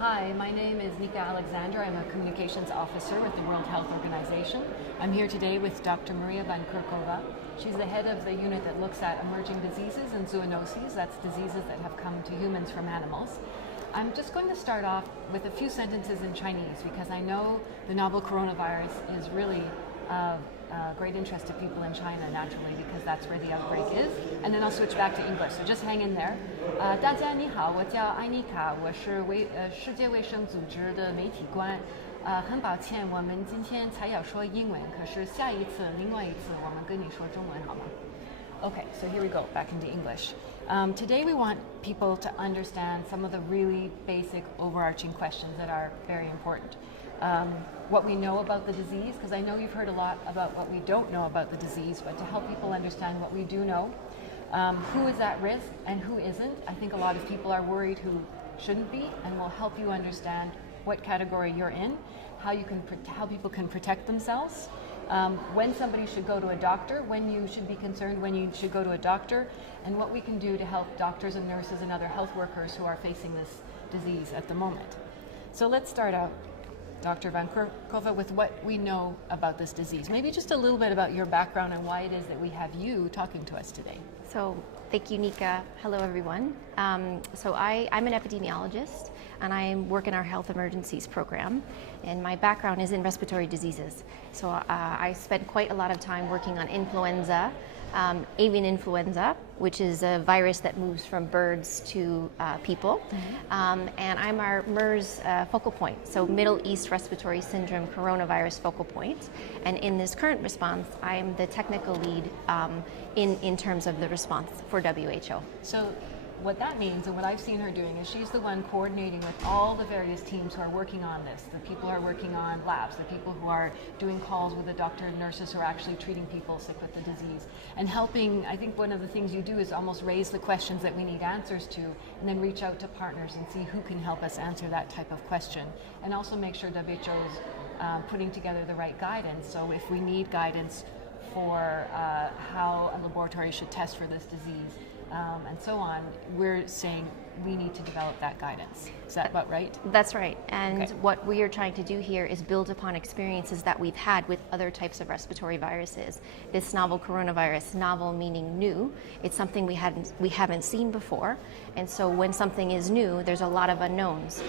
Hi, my name is Nika Alexander. I'm a communications officer with the World Health Organization. I'm here today with Dr. Maria van Kerkhove. She's the head of the unit that looks at emerging diseases and zoonoses. That's diseases that have come to humans from animals. I'm just going to start off with a few sentences in Chinese because I know the novel coronavirus is really great interest to people in China naturally because that's where the outbreak is. And then I'll switch back to English, so just hang in there. 大家你好，我叫艾妮卡，我是世界卫生组织的媒体官。很抱歉，我们今天才要说英文，可是下一次，另外一次我们跟你说中文好吗？ Okay, so here we go, back into English. Today we want people to understand some of the really basic overarching questions that are very important. What we know about the disease, because I know you've heard a lot about what we don't know about the disease, but to help people understand what we do know, who is at risk and who isn't. I think a lot of people are worried who shouldn't be, and we'll help you understand what category you're in, how people can protect themselves, when somebody should go to a doctor, when you should be concerned when you should go to a doctor, and what we can do to help doctors and nurses and other health workers who are facing this disease at the moment. So let's start out, Dr. van Kerkhove, with what we know about this disease. Maybe just a little bit about your background and why it is that we have you talking to us today. So thank you, Nika. Hello, everyone. I'm an epidemiologist, and I work in our health emergencies program. And my background is in respiratory diseases. So I spent quite a lot of time working on influenza, avian influenza, which is a virus that moves from birds to people. And I'm our MERS focal point, so Middle East Respiratory Syndrome coronavirus focal point. And in this current response, I am the technical lead in terms of the response for WHO. So what that means, and what I've seen her doing, is she's the one coordinating with all the various teams who are working on this. The people who are working on labs, the people who are doing calls with the doctor and nurses who are actually treating people sick with the disease. And helping, I think one of the things you do is almost raise the questions that we need answers to, and then reach out to partners and see who can help us answer that type of question. And also make sure WHO is putting together the right guidance. So if we need guidance for how a laboratory should test for this disease, and so on, we're saying we need to develop that guidance. Is that about right? That's right. And okay. What we are trying to do here is build upon experiences that we've had with other types of respiratory viruses. This novel coronavirus, novel meaning new, it's something we haven't seen before. And so when something is new, there's a lot of unknowns.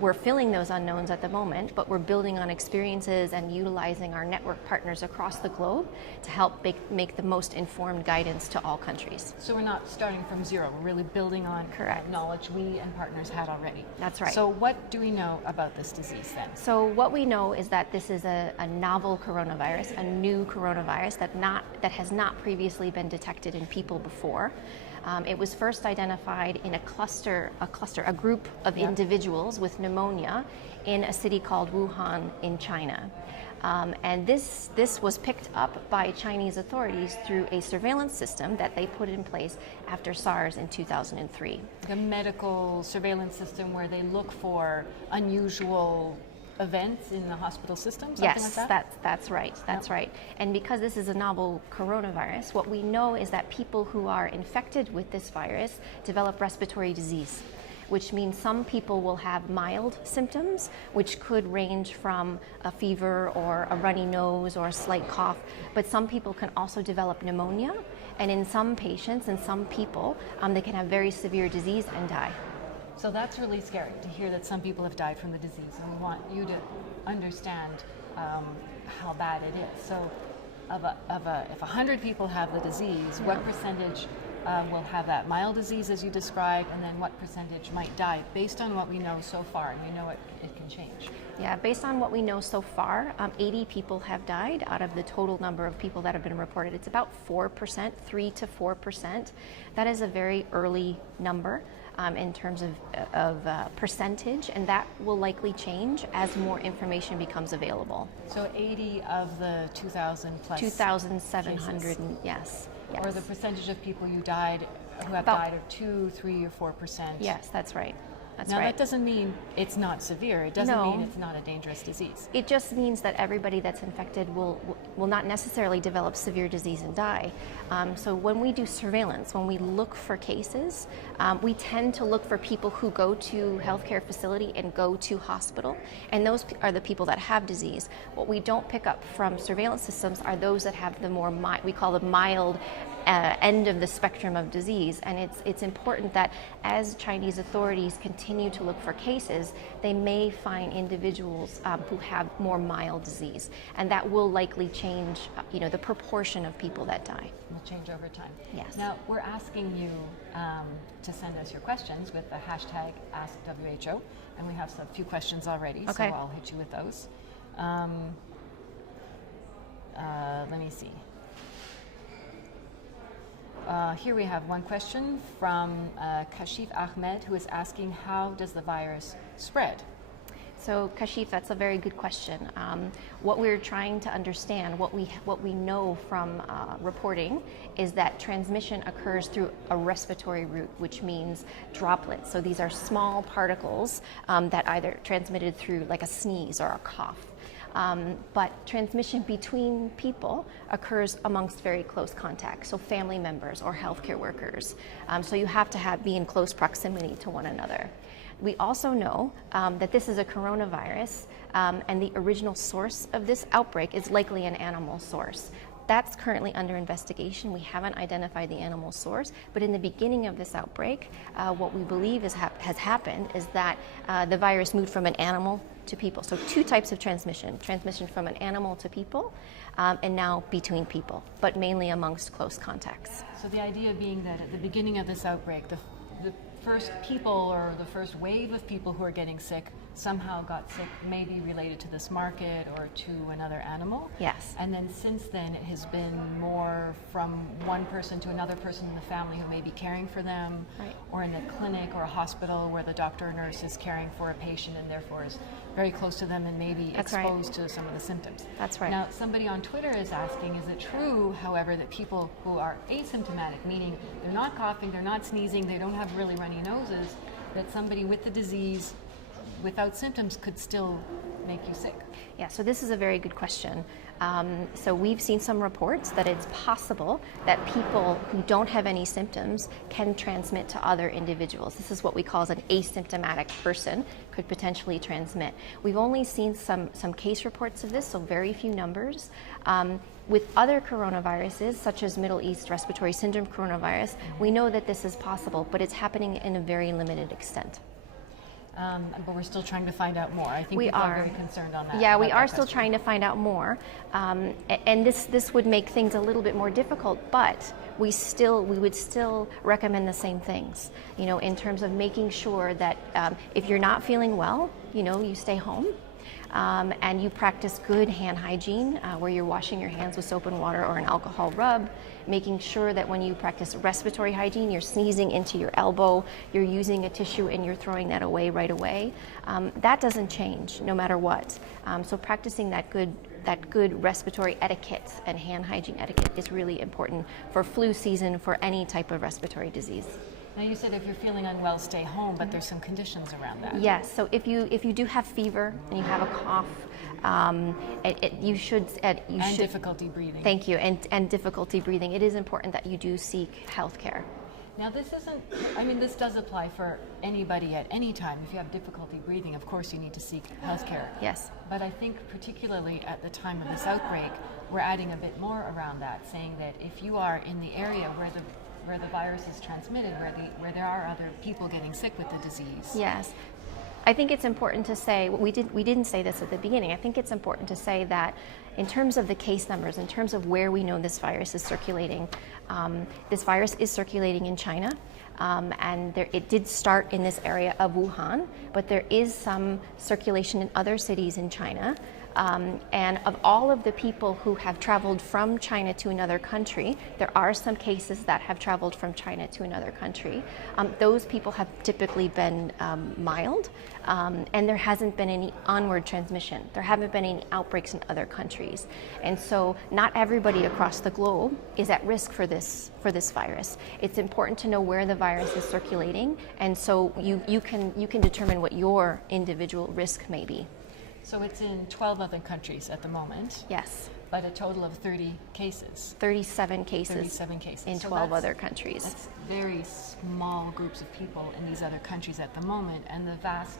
We're filling those unknowns at the moment, but we're building on experiences and utilizing our network partners across the globe to help make the most informed guidance to all countries. So we're not starting from zero, we're really building on correct knowledge we and partners had already. That's right. So what do we know about this disease then? So what we know is that this is a novel coronavirus, a new coronavirus that has not previously been detected in people before. It was first identified in a group of individuals with pneumonia in a city called Wuhan in China. And this was picked up by Chinese authorities through a surveillance system that they put in place after SARS in 2003. A medical surveillance system where they look for unusual events in the hospital system? Yes, like that? that's right. That's right. And because this is a novel coronavirus, what we know is that people who are infected with this virus develop respiratory disease, which means some people will have mild symptoms, which could range from a fever or a runny nose or a slight cough. But some people can also develop pneumonia, and in some patients and some people, they can have very severe disease and die. So that's really scary to hear that some people have died from the disease, and we want you to understand how bad it is. So if 100 people have the disease, what percentage will have that mild disease as you described, and then what percentage might die based on what we know so far? And you know it can change. Yeah, based on what we know so far, 80 people have died out of the total number of people that have been reported. It's about 4%, 3 to 4%. That is a very early number in terms of percentage, and that will likely change as more information becomes available. So 80 of the 2,000 plus 2,700, yes. Or the percentage of people who have died of 2, 3, or 4%. Yes, that's right. That's now, right. that doesn't mean it's not severe. It doesn't No. mean it's not a dangerous disease. It just means that everybody that's infected will not necessarily develop severe disease and die. So when we do surveillance, when we look for cases, we tend to look for people who go to healthcare facility and go to hospital, and those are the people that have disease. What we don't pick up from surveillance systems are those that have the more we call the mild end of the spectrum of disease, and it's important that as Chinese authorities continue to look for cases, they may find individuals who have more mild disease, and that will likely change, the proportion of people that die. Will change over time. Yes. Now, we're asking you to send us your questions with the hashtag AskWHO, and we have a few questions already, Okay. so I'll hit you with those. Let me see. Here we have one question from Kashif Ahmed, who is asking, how does the virus spread? So, Kashif, that's a very good question. What we're trying to understand, what we know from reporting, is that transmission occurs through a respiratory route, which means droplets. So these are small particles that either transmitted through like a sneeze or a cough. But transmission between people occurs amongst very close contact, so family members or healthcare workers. So you have to be in close proximity to one another. We also know that this is a coronavirus, and the original source of this outbreak is likely an animal source. That's currently under investigation. We haven't identified the animal source, but in the beginning of this outbreak, what we believe has happened is that the virus moved from an animal to people. So two types of transmission from an animal to people, and now between people, but mainly amongst close contacts. So the idea being that at the beginning of this outbreak, the first people or the first wave of people who are getting sick somehow got sick, maybe related to this market or to another animal. Yes. And then since then, it has been more from one person to another person in the family who may be caring for them, Right. or in a clinic or a hospital where the doctor or nurse is caring for a patient and therefore is very close to them and maybe That's right. exposed to some of the symptoms. That's right. Now, somebody on Twitter is asking, is it true, however, that people who are asymptomatic, meaning they're not coughing, they're not sneezing, they don't have really runny noses, that somebody with the disease without symptoms could still make you sick? Yeah, so this is a very good question. So we've seen some reports that it's possible that people who don't have any symptoms can transmit to other individuals. This is what we call as an asymptomatic person could potentially transmit. We've only seen some case reports of this, so very few numbers. With other coronaviruses, such as Middle East Respiratory Syndrome coronavirus, we know that this is possible, but it's happening in a very limited extent. But we're still trying to find out more. I think We people are are very concerned on that. Yeah, we about are that still question. trying to find out more, and this would make things a little bit more difficult. But we would still recommend the same things. In terms of making sure that if you're not feeling well, you stay home. And you practice good hand hygiene, where you're washing your hands with soap and water or an alcohol rub, making sure that when you practice respiratory hygiene, you're sneezing into your elbow, you're using a tissue and you're throwing that away right away. That doesn't change no matter what. So practicing that good respiratory etiquette and hand hygiene etiquette is really important for flu season, for any type of respiratory disease. Now, you said if you're feeling unwell, stay home, but there's some conditions around that. Yes, so if you do have fever and you have a cough, you should Difficulty breathing. Thank you, and difficulty breathing. It is important that you do seek health care. Now, this does apply for anybody at any time. If you have difficulty breathing, of course you need to seek health care. Yes. But I think particularly at the time of this outbreak, we're adding a bit more around that, saying that if you are in the area where the virus is transmitted, where there are other people getting sick with the disease. Yes. I think it's important to say, we didn't say this at the beginning, I think it's important to say that in terms of the case numbers, in terms of where we know this virus is circulating, this virus is circulating in China, and it did start in this area of Wuhan, but there is some circulation in other cities in China. And of all of the people who have traveled from China to another country, there are some cases that have traveled from China to another country. Those people have typically been mild, and there hasn't been any onward transmission. There haven't been any outbreaks in other countries. And so not everybody across the globe is at risk for this virus. It's important to know where the virus is circulating, and so you can determine what your individual risk may be. So it's in 12 other countries at the moment. Yes. But a total of 30 cases. 37 cases. 37 cases. In 12 other countries. That's very small groups of people in these other countries at the moment, and the vast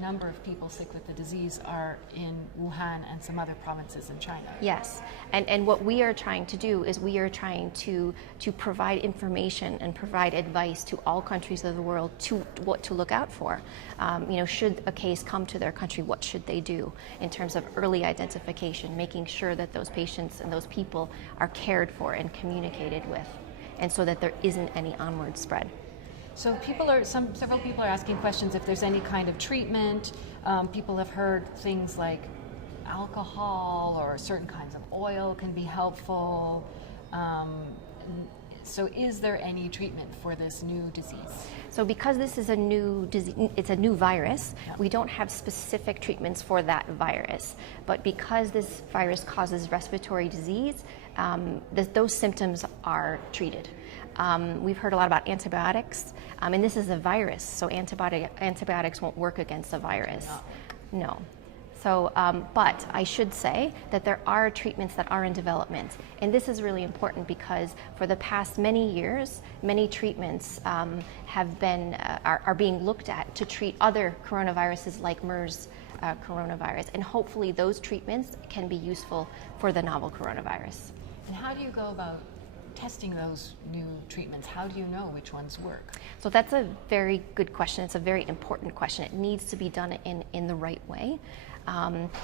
number of people sick with the disease are in Wuhan and some other provinces in China. Yes, and what we are trying to do is we are trying to provide information and provide advice to all countries of the world to what to look out for. Should a case come to their country, what should they do in terms of early identification, making sure that those patients and those people are cared for and communicated with, and so that there isn't any onward spread. So several people are asking questions if there's any kind of treatment. People have heard things like alcohol or certain kinds of oil can be helpful. So is there any treatment for this new disease? So because this is a new disease, it's a new virus, yeah. We don't have specific treatments for that virus. But because this virus causes respiratory disease, those symptoms are treated. We've heard a lot about antibiotics, and this is a virus, so antibiotics won't work against a virus. No. So, but I should say that there are treatments that are in development, and this is really important because for the past many years, many treatments are being looked at to treat other coronaviruses like MERS coronavirus, and hopefully those treatments can be useful for the novel coronavirus. And how do you go about testing those new treatments? How do you know which ones work? So that's a very good question. It's a very important question. It needs to be done in the right way.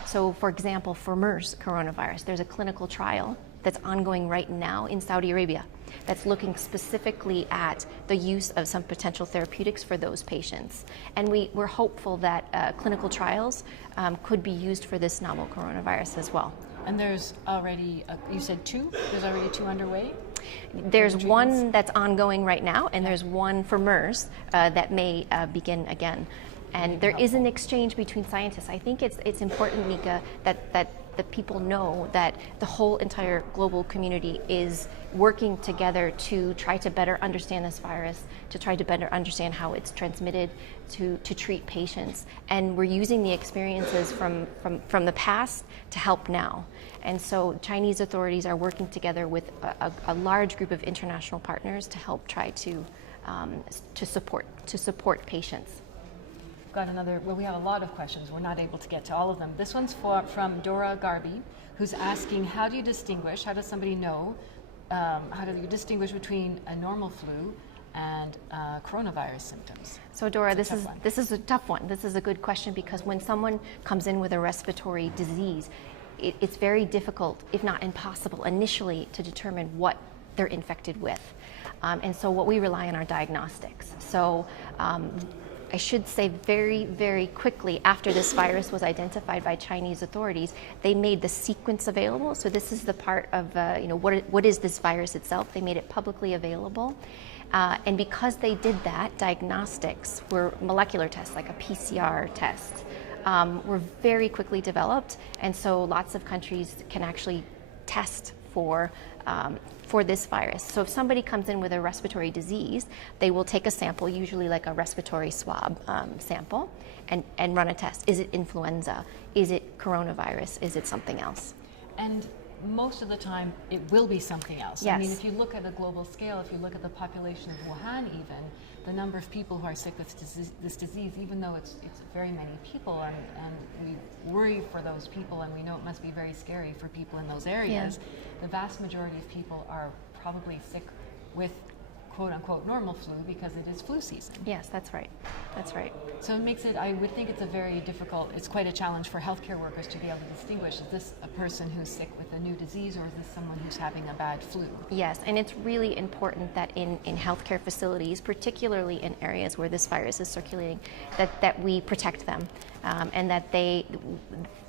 So for example, for MERS coronavirus, there's a clinical trial that's ongoing right now in Saudi Arabia that's looking specifically at the use of some potential therapeutics for those patients. And we're hopeful that clinical trials could be used for this novel coronavirus as well. And there's already, you said two? There's already two underway? There's one that's ongoing right now, and there's one for MERS that may begin again. And there is an exchange between scientists. I think it's important, Nika, that people know that the whole entire global community is working together to try to better understand this virus, to try to better understand how it's transmitted, to treat patients. And we're using the experiences from the past to help now. And so Chinese authorities are working together with a large group of international partners to help try to support patients. We have a lot of questions. We're not able to get to all of them. This one's from Dora Garby, who's asking, how does somebody know, how do you distinguish between a normal flu and coronavirus symptoms? So Dora, this is a tough one. This is a good question because when someone comes in with a respiratory disease, it's very difficult, if not impossible, initially to determine what they're infected with. And so what we rely on are diagnostics. So I should say very, very quickly after this virus was identified by Chinese authorities, they made the sequence available. So this is the part of, what is this virus itself? They made it publicly available. And because they did that, diagnostics were molecular tests, like a PCR test, were very quickly developed. And so lots of countries can actually test for this virus. So if somebody comes in with a respiratory disease, they will take a sample, usually like a respiratory swab sample, and run a test. Is it influenza? Is it coronavirus? Is it something else? And most of the time, it will be something else. Yes. I mean, if you look at a global scale, if you look at the population of Wuhan even, the number of people who are sick with this disease, even though it's very many people, and we worry for those people, and we know it must be very scary for people in those areas, the vast majority of people are probably sick with quote-unquote normal flu because it is flu season. Yes, that's right. That's right. So it makes it, I would think it's it's quite a challenge for healthcare workers to be able to distinguish, is this a person who's sick with a new disease or is this someone who's having a bad flu? Yes, and it's really important that in healthcare facilities, particularly in areas where this virus is circulating, that we protect them. And that they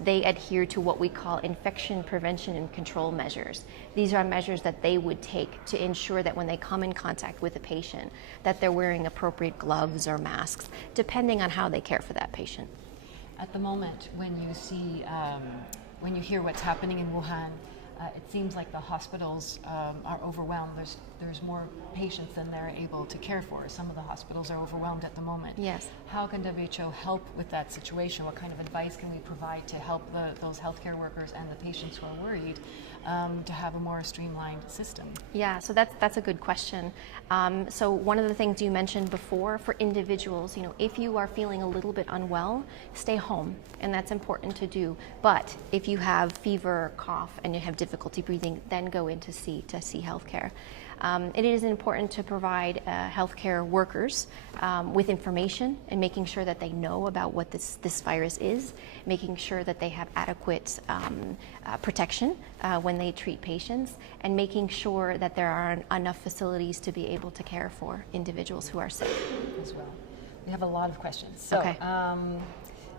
adhere to what we call infection prevention and control measures. These are measures that they would take to ensure that when they come in contact with a patient, that they're wearing appropriate gloves or masks, depending on how they care for that patient. At the moment, when you hear what's happening in Wuhan, it seems like the hospitals are overwhelmed. There's more patients than they're able to care for. Some of the hospitals are overwhelmed at the moment. Yes. How can WHO help with that situation? What kind of advice can we provide to help those healthcare workers and the patients who are worried to have a more streamlined system? Yeah, so that's a good question. So one of the things you mentioned before, for individuals, if you are feeling a little bit unwell, stay home, and that's important to do. But if you have fever, cough, and you have difficulty breathing, then go in to see healthcare. It is important to provide healthcare workers with information and making sure that they know about what this virus is, making sure that they have adequate protection when they treat patients, and making sure that there are enough facilities to be able to care for individuals who are sick. As well. We have a lot of questions. So, okay.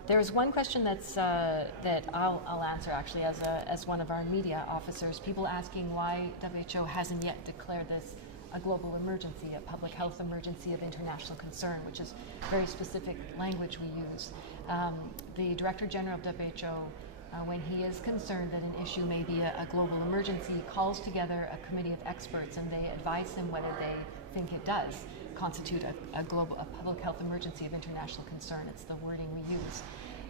There's one question that I'll answer actually as one of our media officers. People asking why WHO hasn't yet declared this a global emergency, a public health emergency of international concern, which is very specific language we use. The Director General of WHO, when he is concerned that an issue may be a global emergency, calls together a committee of experts and they advise him whether they think it does constitute a public health emergency of international concern. It's the wording we use.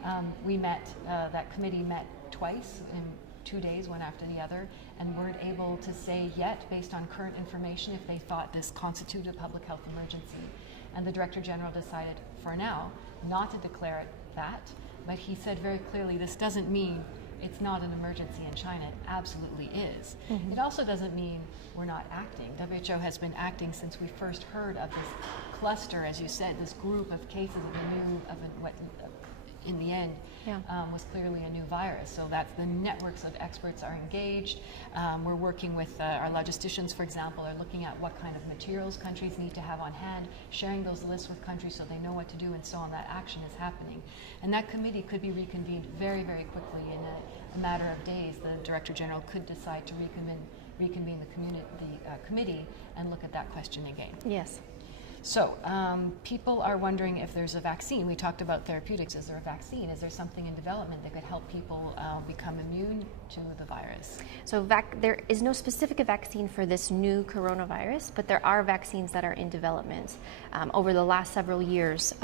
That committee met twice in 2 days, one after the other, and weren't able to say yet, based on current information, if they thought this constituted a public health emergency. And the Director General decided, for now, not to declare it that, but he said very clearly, this doesn't mean it's not an emergency in China. It absolutely is. Mm-hmm. It also doesn't mean we're not acting. WHO has been acting since we first heard of this cluster, as you said, this group of cases of what in the end was clearly a new virus. So that's the networks of experts are engaged. We're working with our logisticians, for example, are looking at what kind of materials countries need to have on hand, sharing those lists with countries so they know what to do, and so on. That action is happening. And that committee could be reconvened very, very quickly. In a matter of days, the Director General could decide to reconvene the committee and look at that question again. Yes. So people are wondering if there's a vaccine. We talked about therapeutics. Is there a vaccine? Is there something in development that could help people become immune to the virus? So there is no specific vaccine for this new coronavirus, but there are vaccines that are in development. Over the last several years,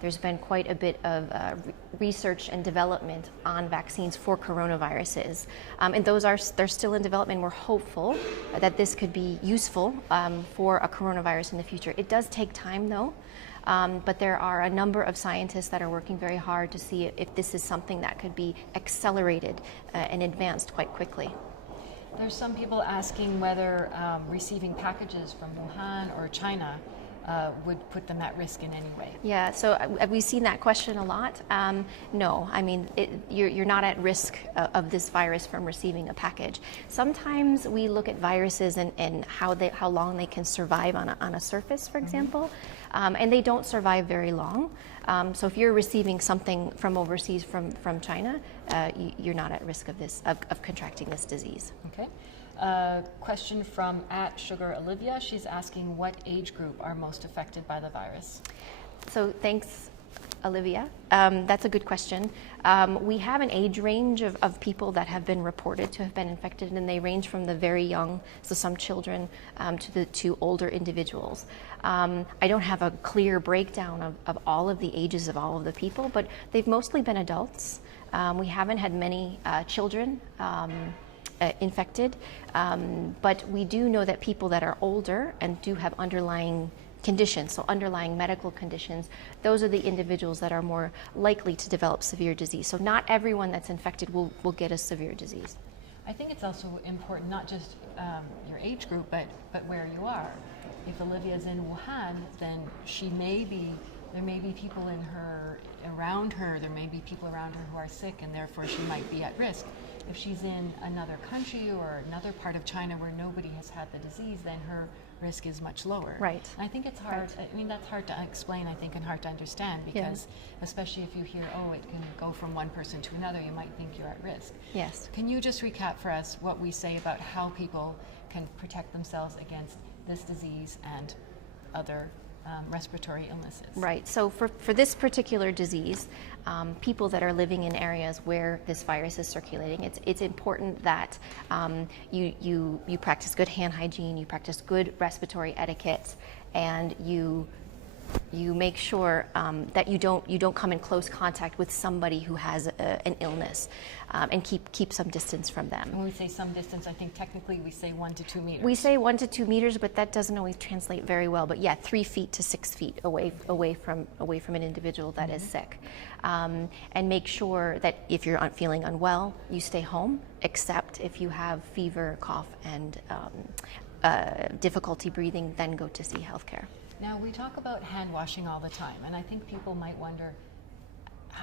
there's been quite a bit of research and development on vaccines for coronaviruses. And they're still in development. We're hopeful that this could be useful for a coronavirus in the future. It does take time though, but there are a number of scientists that are working very hard to see if this is something that could be accelerated and advanced quite quickly. There's some people asking whether receiving packages from Wuhan or China would put them at risk in any way. Yeah, so we've seen that question a lot. No, I mean, you're not at risk of this virus from receiving a package. Sometimes we look at viruses and how long they can survive on a surface, for example, and they don't survive very long. So if you're receiving something from overseas from China, you're not at risk of contracting this disease. Okay. Question from @SugarOlivia. She's asking what age group are most affected by the virus? So thanks, Olivia. That's a good question. We have an age range of people that have been reported to have been infected, and they range from the very young, so some children, to older individuals. I don't have a clear breakdown of all of the ages of all of the people, but they've mostly been adults. We haven't had many children infected, but we do know that people that are older and do have underlying conditions, so underlying medical conditions, those are the individuals that are more likely to develop severe disease. So not everyone that's infected will get a severe disease. I think it's also important not just your age group, but where you are. If Olivia's in Wuhan, then she may be there may be people around her, there may be people around her who are sick, and therefore she might be at risk. If she's in another country or another part of China where nobody has had the disease, then her risk is much lower. Right. And I think it's hard. I mean, that's hard to explain, I think, and hard to understand, because especially if you hear, oh, it can go from one person to another, you might think you're at risk. Yes. Can you just recap for us what we say about how people can protect themselves against this disease and other respiratory illnesses? Right. So for this particular disease, people that are living in areas where this virus is circulating, it's important that you practice good hand hygiene, you practice good respiratory etiquette, and you make sure that you don't come in close contact with somebody who has an illness, and keep some distance from them. When we say some distance, I think technically we say 1 to 2 meters. We say 1 to 2 meters, but that doesn't always translate very well. But yeah, 3 feet to 6 feet away from an individual that is sick, and make sure that if you're feeling unwell, you stay home, except if you have fever, cough, and difficulty breathing, then go to see healthcare. Now, we talk about hand washing all the time, and I think people might wonder,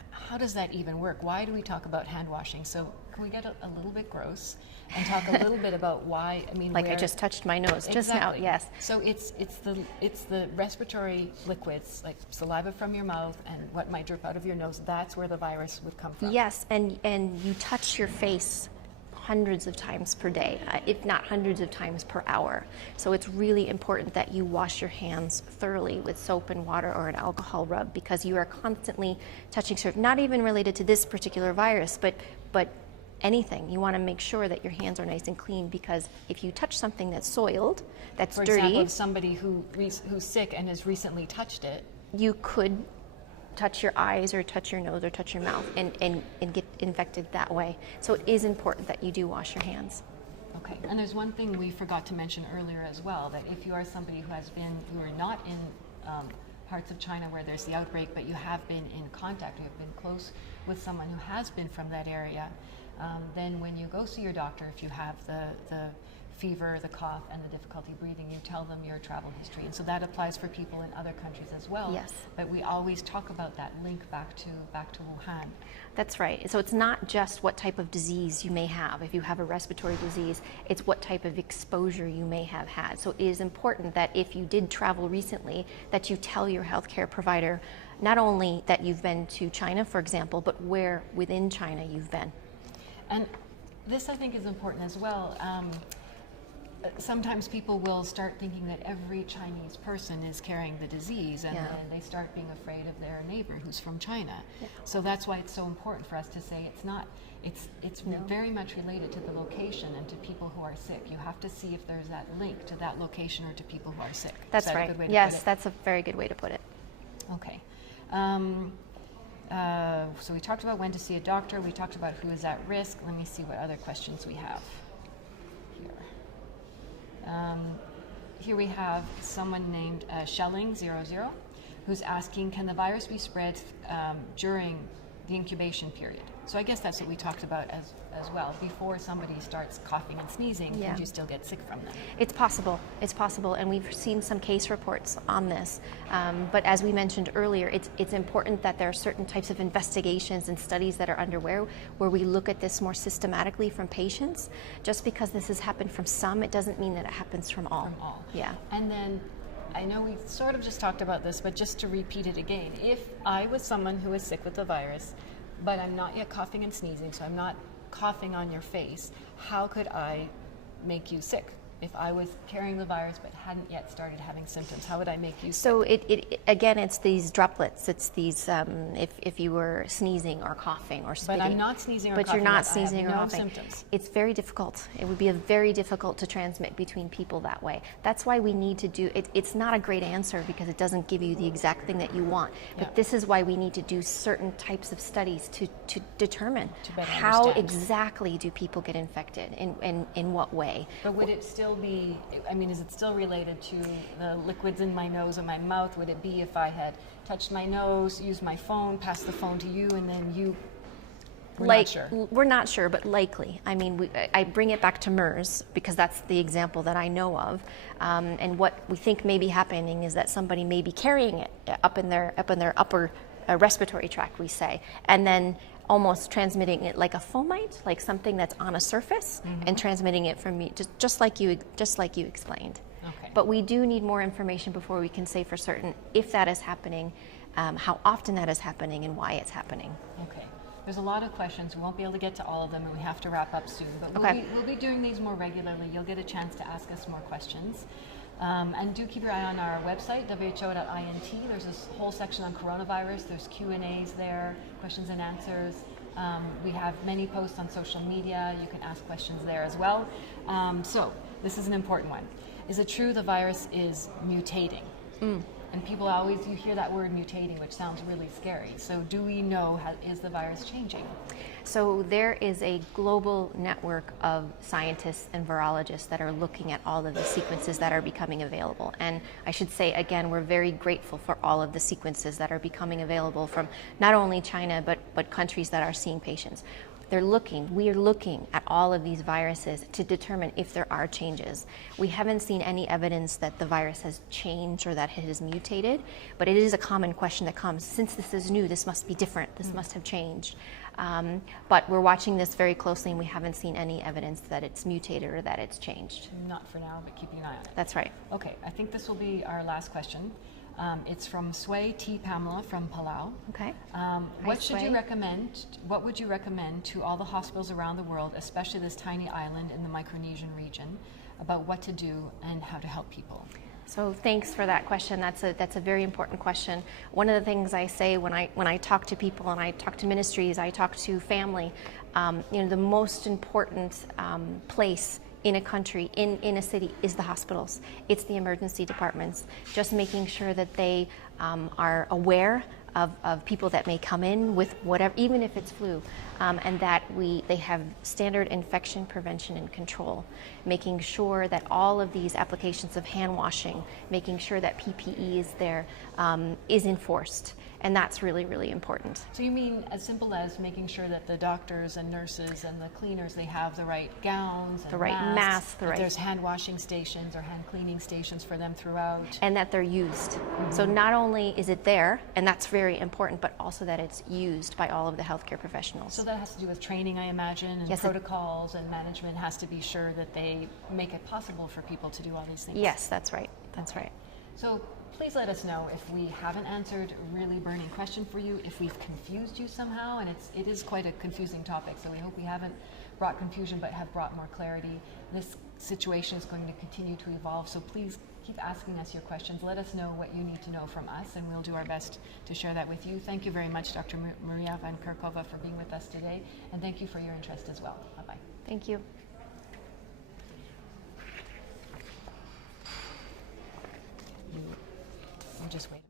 how does that even work? Why do we talk about hand washing? So can we get a little bit gross and talk a little bit about why? I mean, I just touched my nose just now. Yes. So it's the respiratory liquids, like saliva from your mouth and what might drip out of your nose. That's where the virus would come from. Yes, and you touch your face hundreds of times per day, if not hundreds of times per hour. So it's really important that you wash your hands thoroughly with soap and water or an alcohol rub, because you are constantly touching surface, not even related to this particular virus, but anything. You want to make sure that your hands are nice and clean, because if you touch something that's soiled, that's dirty. For example, if somebody who's sick and has recently touched it, you could touch your eyes or touch your nose or touch your mouth and get infected that way. So it is important that you do wash your hands. Okay, and there's one thing we forgot to mention earlier as well, that if you are somebody who are not in parts of China where there's the outbreak, but you have been in contact, you have been close with someone who has been from that area, then when you go see your doctor, if you have the fever, the cough, and the difficulty breathing, you tell them your travel history. And so that applies for people in other countries as well. Yes. But we always talk about that link back to Wuhan. That's right. So it's not just what type of disease you may have. If you have a respiratory disease, it's what type of exposure you may have had. So it is important that if you did travel recently, that you tell your healthcare provider not only that you've been to China, for example, but where within China you've been. And this, I think, is important as well. Sometimes people will start thinking that every Chinese person is carrying the disease, and then they start being afraid of their neighbor who's from China. Yeah. So that's why it's so important for us to say it's not. It's very much related to the location and to people who are sick. You have to see if there's that link to that location or to people who are sick. That's right. A good way to put it? That's a very good way to put it. Okay. So we talked about when to see a doctor. We talked about who is at risk. Let me see what other questions we have. Here we have someone named Shelling00 who's asking, can the virus be spread during the incubation period? So I guess that's what we talked about as well. Before somebody starts coughing and sneezing, can you still get sick from them? It's possible, and we've seen some case reports on this. But as we mentioned earlier, it's important that there are certain types of investigations and studies that are underway where we look at this more systematically from patients. Just because this has happened from some, it doesn't mean that it happens from all. Yeah. And then, I know we sort of just talked about this, but just to repeat it again, if I was someone who is sick with the virus, but I'm not yet coughing and sneezing, so I'm not coughing on your face, how could I make you sick? If I was carrying the virus but hadn't yet started having symptoms, how would I make you sick? So again, it's these droplets. It's these, if you were sneezing or coughing or spitting. But I'm not sneezing or coughing. But you're not sneezing or coughing. coughing. Symptoms. It's very difficult. It would be very difficult to transmit between people that way. That's why we need to do it. It's not a great answer because it doesn't give you the exact thing that you want. But this is why we need to do certain types of studies to determine how exactly do people get infected, in what way. But would it still be, I mean, is it still related to the liquids in my nose or my mouth? Would it be if I had touched my nose, used my phone, passed the phone to you, and then you We're not sure. We're not sure, but likely. I mean, I bring it back to MERS because that's the example that I know of. And what we think may be happening is that somebody may be carrying it up in their upper respiratory tract, we say, and then almost transmitting it like a fomite, like something that's on a surface, and transmitting it from me, just like you explained. Okay. But we do need more information before we can say for certain if that is happening, how often that is happening, and why it's happening. Okay. There's a lot of questions. We won't be able to get to all of them, and we have to wrap up soon. But we'll be doing these more regularly. You'll get a chance to ask us more questions. And do keep your eye on our website, who.int. There's this whole section on coronavirus. There's Q&As there, questions and answers. We have many posts on social media. You can ask questions there as well. So this is an important one. Is it true the virus is mutating? And people always, you hear that word mutating, which sounds really scary. So do we know, is the virus changing? So there is a global network of scientists and virologists that are looking at all of the sequences that are becoming available. And I should say, again, we're very grateful for all of the sequences that are becoming available from not only China, but countries that are seeing patients. We are looking at all of these viruses to determine if there are changes. We haven't seen any evidence that the virus has changed or that it has mutated, but it is a common question that comes, since this is new, this must be different, this must have changed. But we're watching this very closely, and we haven't seen any evidence that it's mutated or that it's changed. Not for now, but keeping an eye on it. That's right. Okay, I think this will be our last question. It's from Sway T. Pamela from Palau. Okay. What would you recommend to all the hospitals around the world, especially this tiny island in the Micronesian region, about what to do and how to help people? So thanks for that question. That's a very important question. One of the things I say when I talk to people, and I talk to ministries, I talk to family, the most important place in a country, in a city, is the hospitals. It's the emergency departments. Just making sure that they are aware of people that may come in with whatever, even if it's flu, and that they have standard infection prevention and control. Making sure that all of these applications of hand washing, making sure that PPE is there, is enforced. And that's really, really important. So you mean as simple as making sure that the doctors and nurses and the cleaners, they have the right gowns and the right masks, there's hand washing stations or hand cleaning stations for them throughout. And that they're used. So not only is it there, and that's very important, but also that it's used by all of the healthcare professionals. So that has to do with training, I imagine, and protocols, and management has to be sure that they make it possible for people to do all these things. Yes, that's right. That's right. So please let us know if we haven't answered a really burning question for you, if we've confused you somehow, and it is quite a confusing topic, so we hope we haven't brought confusion but have brought more clarity. This situation is going to continue to evolve, so please keep asking us your questions. Let us know what you need to know from us, and we'll do our best to share that with you. Thank you very much, Dr. Maria van Kerkhove, for being with us today, and thank you for your interest as well. Bye-bye. Thank you. Just wait.